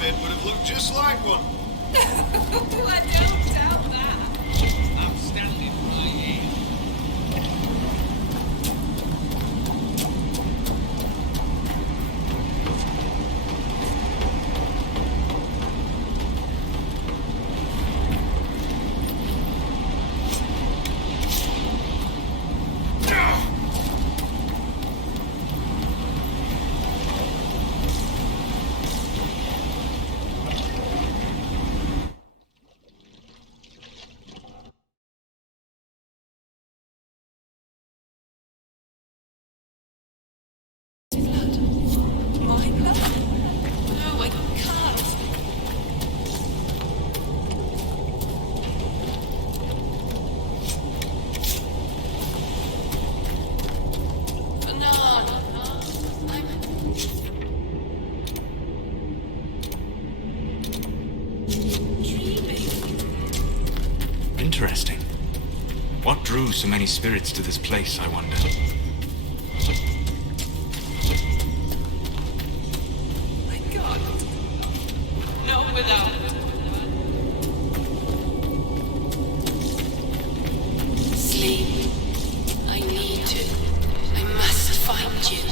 David would have looked just like one. I don't doubt that. I'm standing right here. Interesting. What drew so many spirits to this place, I wonder? My God. No, without. Sleep. I need to. I must find you.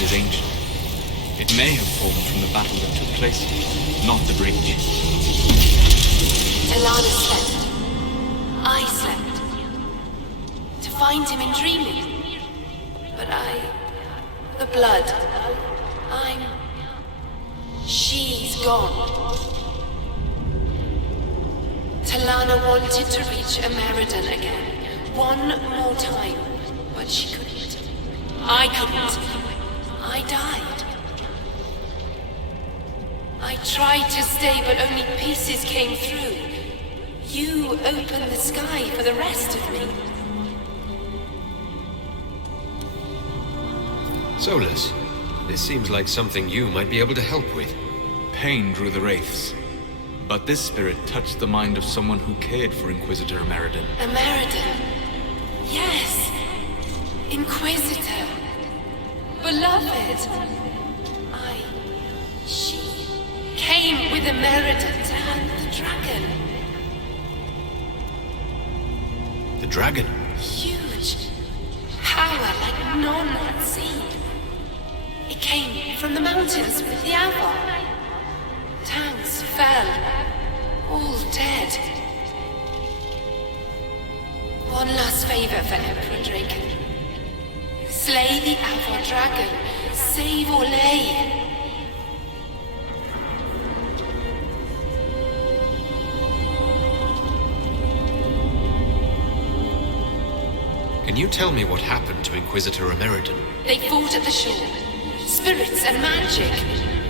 Is ancient. It may have formed from the battle that took place here, not the breach. Talana slept. I slept. To find him in dreaming. But the blood. She's gone. Talana wanted to reach Ameridan again. One more time. But she couldn't. I couldn't. I died. I tried to stay, but only pieces came through. You opened the sky for the rest of me. Solus, this seems like something you might be able to help with. Pain drew the wraiths, but this spirit touched the mind of someone who cared for Inquisitor Ameridan. Ameridan? Yes. Inquisitor. Beloved. She came with Ameridan to hunt the dragon. dragon. Huge. Power like none had seen. It came from the mountains with the Avon. Tanks fell, all dead. One last favor for Emperor Draken. Slay the Avon dragon. Save Orlais. Can you tell me what happened to Inquisitor Ameridan? They fought at the shore. Spirits and magic.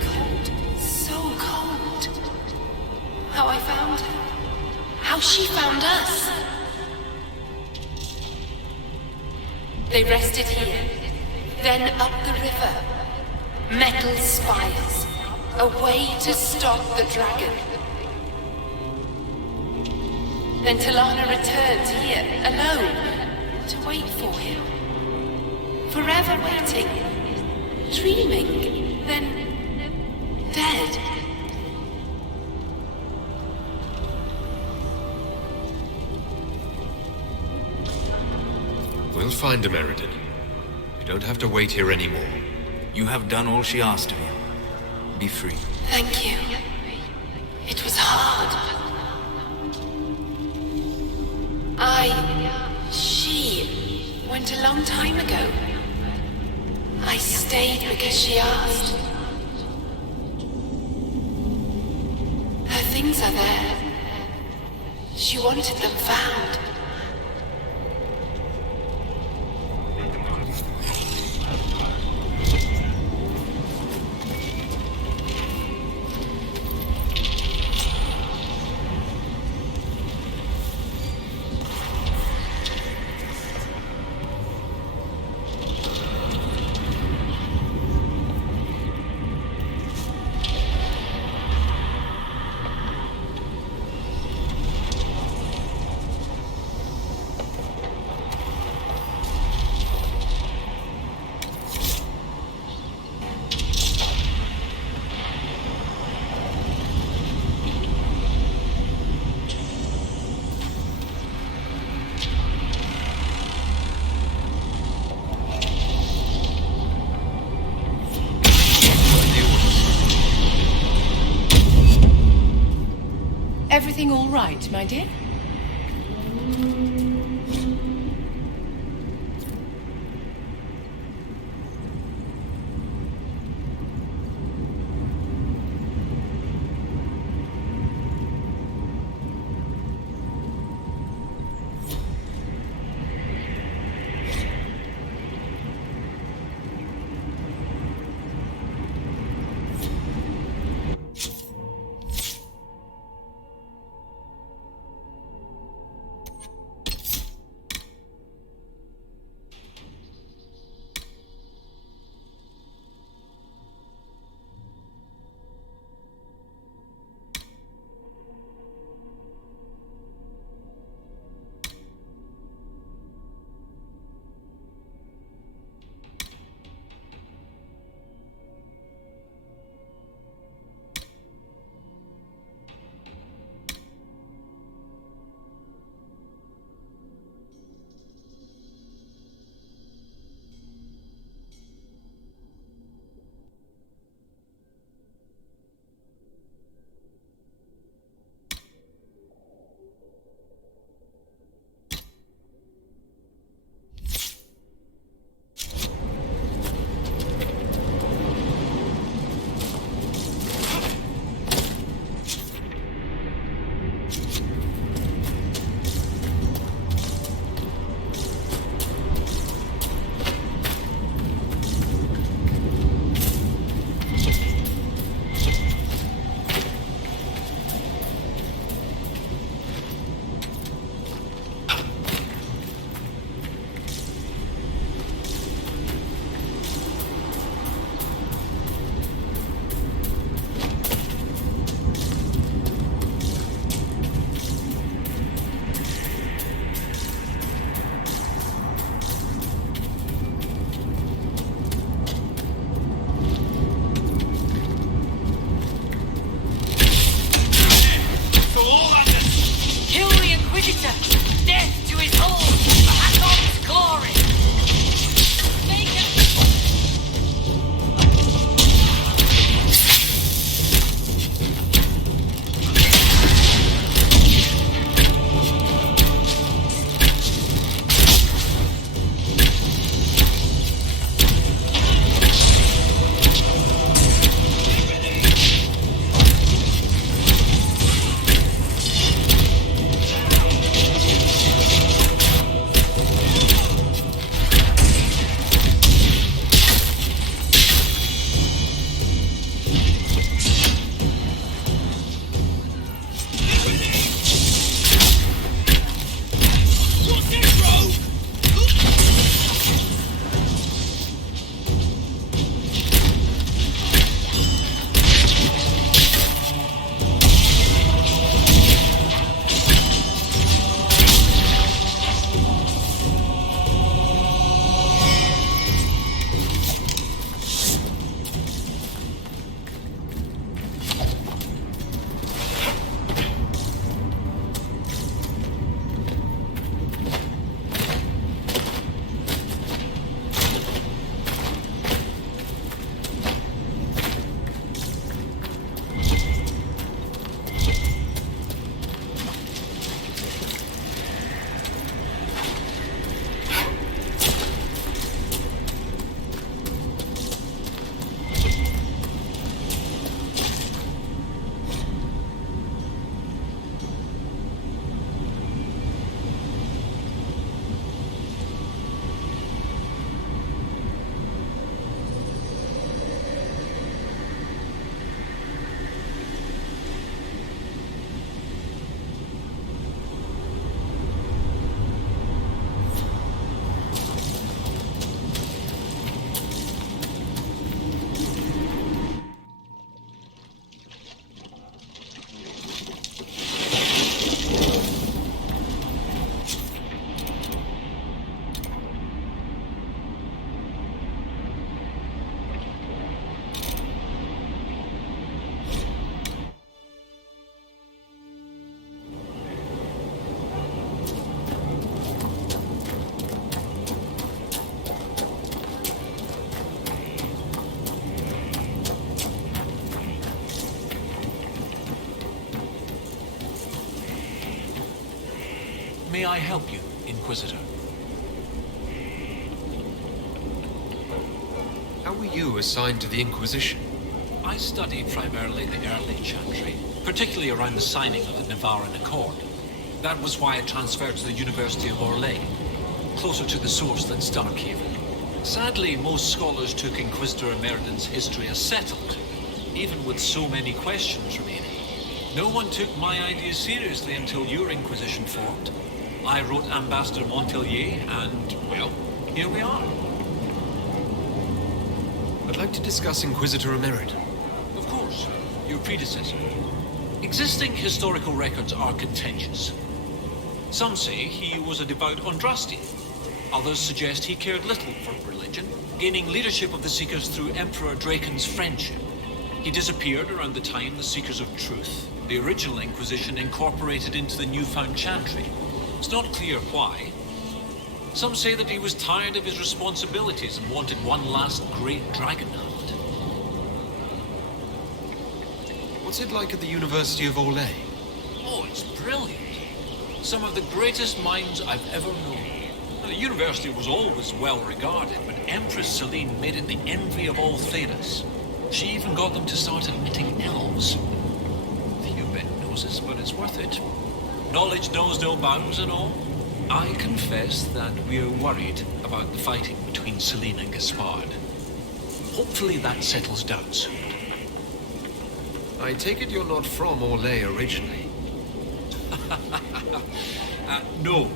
Cold. So cold. How I found her. How she found us. They rested here. Then up the river. Metal spires. A way to stop the dragon. Then Talana returned here, alone. To wait for him. Forever waiting. Dreaming. Then dead. We'll find Ameridan. You don't have to wait here anymore. You have done all she asked of you. Be free. Thank you. It was hard. She went a long time ago. I stayed because she asked. Her things are there. She wanted them found. Everything all right, my dear? may I help you, Inquisitor? How were you assigned to the Inquisition? I studied primarily the early Chantry, particularly around the signing of the Navaran Accord. That was why I transferred to the University of Orlais, closer to the source than Starkhaven. Sadly, most scholars took Inquisitor Meriden's history as settled, even with so many questions remaining. No one took my ideas seriously until your Inquisition formed. I wrote Ambassador Montelier, and, well, here we are. I'd like to discuss Inquisitor Meriden. Of course, your predecessor. Existing historical records are contentious. Some say he was a devout Andrastian. Others suggest he cared little for religion, gaining leadership of the Seekers through Emperor Draken's friendship. He disappeared around the time the Seekers of Truth, the original Inquisition, incorporated into the newfound Chantry. It's not clear why. Some say that he was tired of his responsibilities and wanted one last great dragon hunt. What's it like at the University of Orlais? Oh, it's brilliant. Some of the greatest minds I've ever known. The university was always well regarded, but Empress Celine made it the envy of all Thedas. She even got them to start admitting elves. Few bit noses, but it's worth it. Knowledge knows no bounds and all. I confess that we're worried about the fighting between Celine and Gaspard. Hopefully that settles down soon. I take it you're not from Orlais originally. No.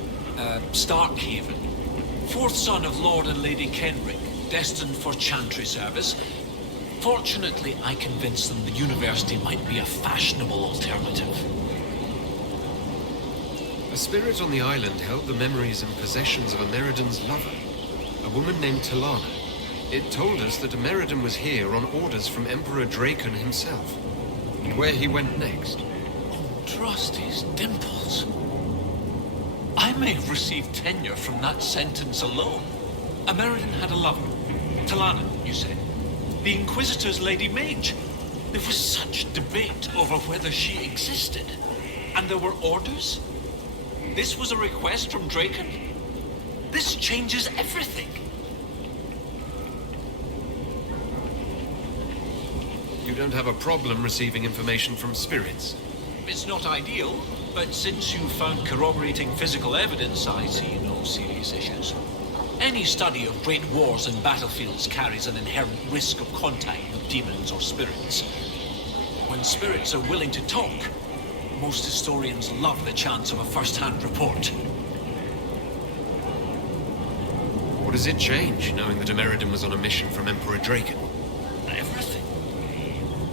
Starkhaven. Fourth son of Lord and Lady Kenrick, destined for Chantry service. Fortunately, I convinced them the university might be a fashionable alternative. A spirit on the island held the memories and possessions of Meriden's lover, a woman named Talana. It told us that Meriden was here on orders from Emperor Draken himself, and where he went next. Trusty's dimples. I may have received tenure from that sentence alone. Meriden had a lover. Talana, you said. The Inquisitor's Lady Mage. There was such debate over whether she existed. And there were orders? This was a request from Draken? This changes everything. You don't have a problem receiving information from spirits? It's not ideal, but since you found corroborating physical evidence, I see no serious issues. Any study of great wars and battlefields carries an inherent risk of contact with demons or spirits. When spirits are willing to talk, most historians love the chance of a first-hand report. What does it change, knowing that Meriden was on a mission from Emperor Draken? Everything.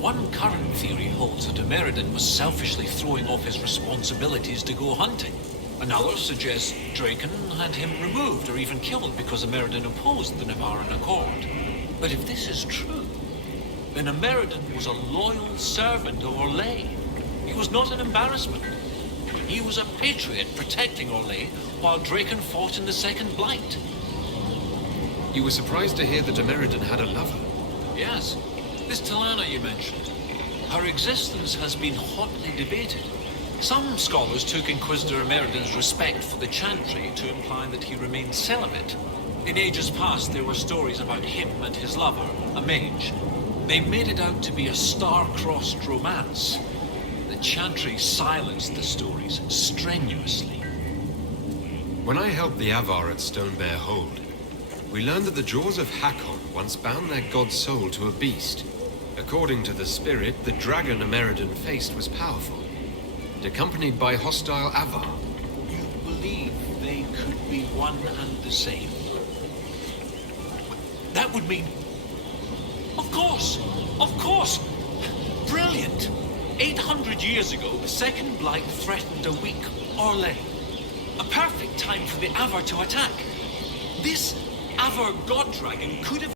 One current theory holds that Meriden was selfishly throwing off his responsibilities to go hunting. Another suggests Draken had him removed or even killed because Meriden opposed the Navaran Accord. But if this is true, then Meriden was a loyal servant of Orlais. He was not an embarrassment. He was a patriot protecting Orlais while Draken fought in the Second Blight. You were surprised to hear that Meriden had a lover? Yes. This Talana you mentioned. Her existence has been hotly debated. Some scholars took Inquisitor Meriden's respect for the Chantry to imply that he remained celibate. In ages past, there were stories about him and his lover, a mage. They made it out to be a star-crossed romance. The Chantry silenced the stories strenuously. When I helped the Avar at Stone Bear Hold, we learned that the jaws of Hakon once bound their god's soul to a beast. According to the spirit, the dragon Meriden faced was powerful, and accompanied by hostile Avar. You believe they could be one and the same? That would mean... Of course! Of course! Brilliant! 800 years ago, the Second Blight threatened a weak Orlais. A perfect time for the Avar to attack. This Avar god dragon could have